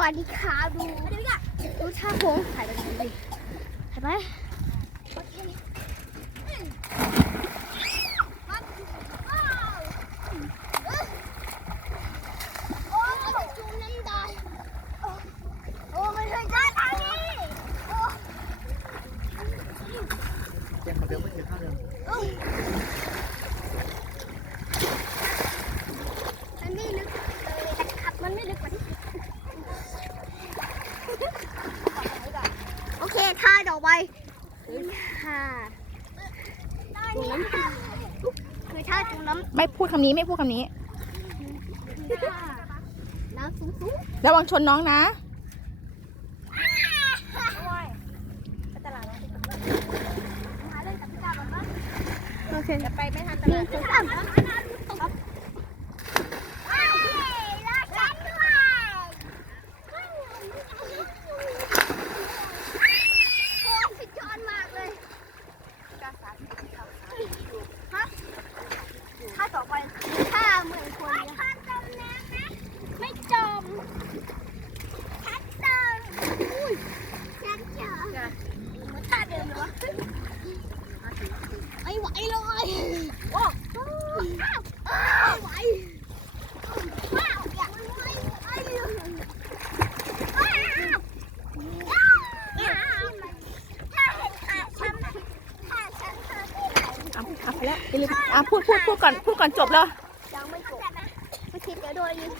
วัสดีครับดูดูท่าโค้งถ่ายไปดูดิถ่ายไปโอเคโอ้ยจูงนั่นได้โอ้ไม่เคยได้ทางนี้โอ้เจ็บกว่าเดิมไม่ถึงเท่าเดิม มันไม่ลึกเลยนะครับมันไม่ลึกกว่าที่คิดโอเค ท่าต่อไปคือท่าจุ่มน้ำคือท่าจุ่มน้ำไม่พูดคำนี้ไม่พูดคำนี้ำตาน้ำสูงระวังชนน้องนะๆหาเล่นกับพี่ดาวก่อนนะ โอเค จะไปไม่ทันตลาดสามครับเฮ้ยรักฉันด้วยโอ้สุดยอดมากเลยฮะ ท่าต่อไปท่าเหมือนคนเลยท่าจมน้ำนะไม่จมฉันจมอุ้ยฉันจมเหมือนท่าเดิมเลยวะ ไม่ไหวเลยโอ้อ้าวไม่ไหวว้าวอยากไม่ไหวไอ้เลยว้าวว้าวถ้าเห็นขาฉันถ้าฉันเธอไม่ไหว อะอะไปแล้วอย่าลืมอะพูดพูดพูดก่อนพูดก่อนจบแล้วยังไม่จบไม่คิดเดี๋ยวโดนยิง